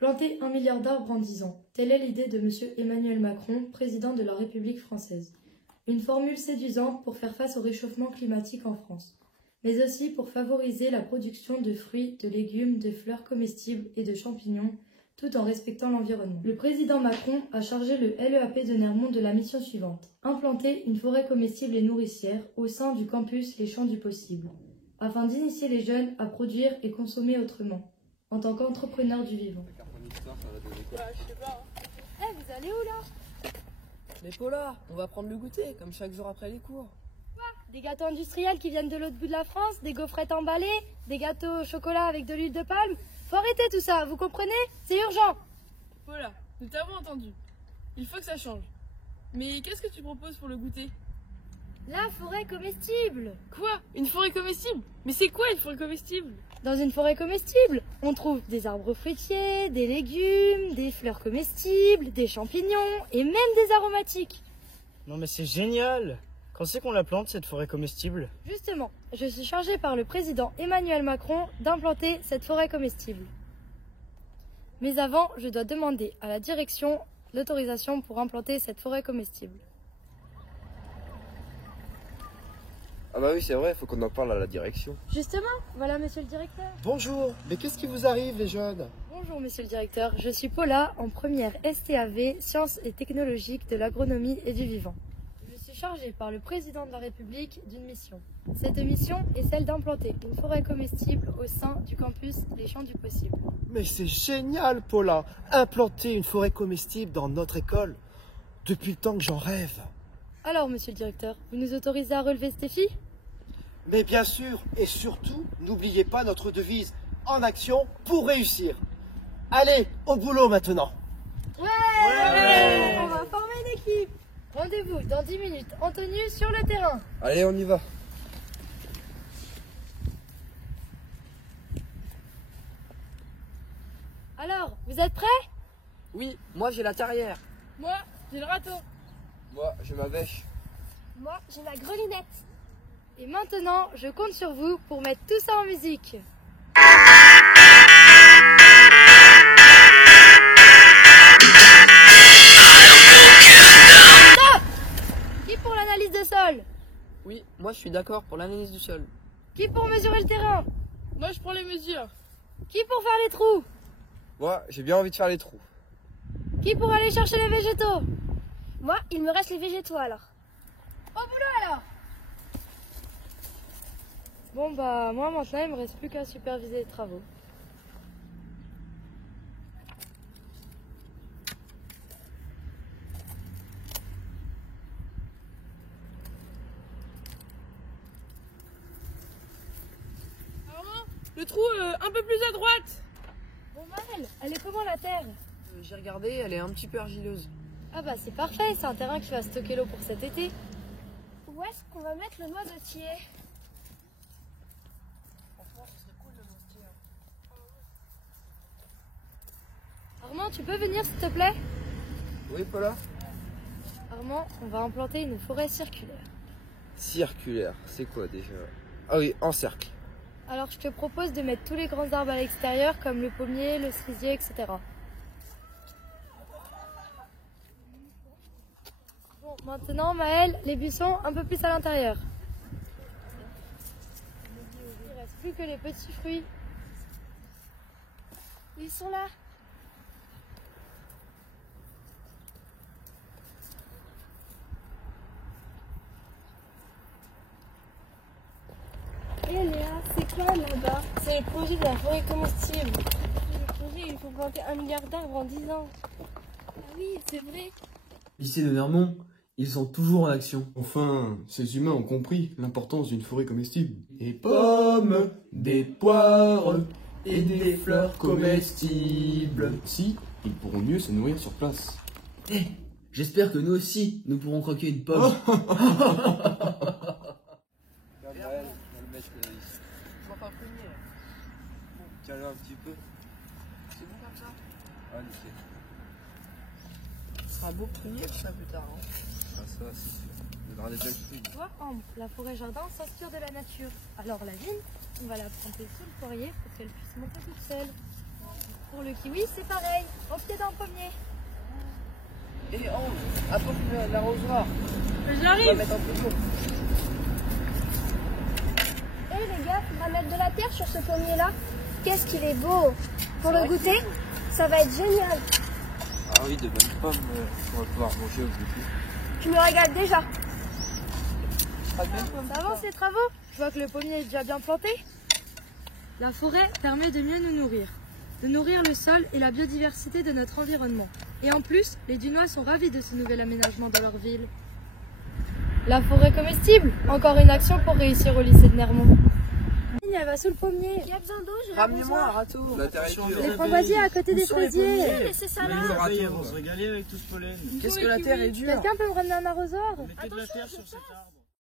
Planter 1 milliard d'arbres en 10 ans, telle est l'idée de M. Emmanuel Macron, président de la République française. Une formule séduisante pour faire face au réchauffement climatique en France, mais aussi pour favoriser la production de fruits, de légumes, de fleurs comestibles et de champignons, tout en respectant l'environnement. Le président Macron a chargé le LEAP de Nermont de la mission suivante: implanter une forêt comestible et nourricière au sein du campus Les Champs du Possible, afin d'initier les jeunes à produire et consommer autrement, en tant qu'entrepreneurs du vivant. Je sais pas. Vous allez où là? Mais Paula, on va prendre le goûter, comme chaque jour après les cours. Des gâteaux industriels qui viennent de l'autre bout de la France, des gaufrettes emballées, des gâteaux au chocolat avec de l'huile de palme. Faut arrêter tout ça, vous comprenez? C'est urgent. Paula, nous t'avons entendu. Il faut que ça change. Mais qu'est-ce que tu proposes pour le goûter? La forêt comestible. Quoi? Une forêt comestible? Mais c'est quoi une forêt comestible? Dans une forêt comestible, on trouve des arbres fruitiers, des légumes, des fleurs comestibles, des champignons et même des aromatiques. Non mais c'est génial! Quand c'est qu'on la plante, cette forêt comestible? Justement, je suis chargée par le président Emmanuel Macron d'implanter cette forêt comestible. Mais avant, je dois demander à la direction l'autorisation pour implanter cette forêt comestible. Ah bah oui, c'est vrai, faut qu'on en parle à la direction. Justement, voilà monsieur le directeur. Bonjour, mais qu'est-ce qui vous arrive les jeunes? Bonjour monsieur le directeur, je suis Paula en première STAV, Sciences et Technologiques de l'Agronomie et du Vivant. Je suis chargée par le président de la République d'une mission. Cette mission est celle d'implanter une forêt comestible au sein du campus Les Champs du Possible. Mais c'est génial Paula, implanter une forêt comestible dans notre école. Depuis le temps que j'en rêve. Alors monsieur le directeur, vous nous autorisez à relever ce défi? Mais bien sûr, et surtout, n'oubliez pas notre devise, en action pour réussir. Allez, au boulot maintenant. Ouais, on va former une équipe. Rendez-vous dans 10 minutes en tenue sur le terrain. Allez, on y va. Alors, vous êtes prêts? Oui, moi j'ai la terrière. Moi, j'ai le râteau. Moi, j'ai ma bêche. Moi, j'ai la grelinette. Et maintenant, je compte sur vous pour mettre tout ça en musique. Stop! Qui pour l'analyse de sol? Oui, moi je suis d'accord pour l'analyse du sol. Qui pour mesurer le terrain? Moi je prends les mesures. Qui pour faire les trous? Moi, j'ai bien envie de faire les trous. Qui pour aller chercher les végétaux? Moi, il me reste les végétaux alors. Au boulot alors! Bon bah, moi maintenant, il me reste plus qu'à superviser les travaux. Armand, le trou un peu plus à droite. Bon Maëlle, elle est comment la terre? J'ai regardé, elle est un petit peu argileuse. Ah bah c'est parfait, c'est un terrain qui va stocker l'eau pour cet été. Où est-ce qu'on va mettre le noisetier? Franchement, ce serait cool de noisetier. Armand, tu peux venir s'il te plaît? Oui, Paula? Armand, on va implanter une forêt circulaire. Circulaire, c'est quoi déjà? Ah oui, en cercle. Alors je te propose de mettre tous les grands arbres à l'extérieur comme le pommier, le cerisier, etc. Bon, maintenant Maëlle, les buissons un peu plus à l'intérieur. Il reste plus que les petits fruits. Ils sont là. Hé Léa, c'est quoi là-bas? C'est le projet de la forêt comestible. Le projet, il faut planter 1 milliard d'arbres en 10 ans. Ah oui, c'est vrai. Ici de Nermont, ils sont toujours en action. Enfin, ces humains ont compris l'importance d'une forêt comestible. Des pommes, des poires et des fleurs comestibles. Si, ils pourront mieux se nourrir sur place. Eh, j'espère que nous aussi, nous pourrons croquer une pomme. Tiens-le un petit peu. C'est bon comme ça? Ah, nickel. Ce sera beau prunier tout ça plus tard. Hein. Ah, ça, c'est sûr. Il y aura des belles fruits. Tu vois, Ambre, la forêt-jardin s'inspire de la nature. Alors la vigne, on va la planter sous le poirier pour qu'elle puisse monter toute seule. Pour le kiwi, c'est pareil. Au pied d'un pommier. Et Ange, apporte l'arrosoir. On va J'arrive. mettre un peu d'eau. Eh les gars, faudra mettre de la terre sur ce pommier-là. Qu'est-ce qu'il est beau. Pour le goûter, ça va être génial. Ah oui, de bonnes pommes qu'on va pouvoir manger au début. Je me régale déjà. Pas de bonnes pommes. Ça avance les travaux. Je vois que le pommier est déjà bien planté. La forêt permet de mieux nous nourrir, de nourrir le sol et la biodiversité de notre environnement. Et en plus, les Dunois sont ravis de ce nouvel aménagement dans leur ville. La forêt comestible, encore une action pour réussir au lycée de Nermont. Elle va sous le pommier. Il y a besoin d'eau, je Ramenez-moi un râteau. La terre est dure. Les framboisiers à côté des fraisiers. laissez ça là. Ils vont se régaler avec tout ce pollen. Qu'est-ce que la terre est dure? Quelqu'un peut me ramener un arrosoir? Mettez de la terre sur cet arbre.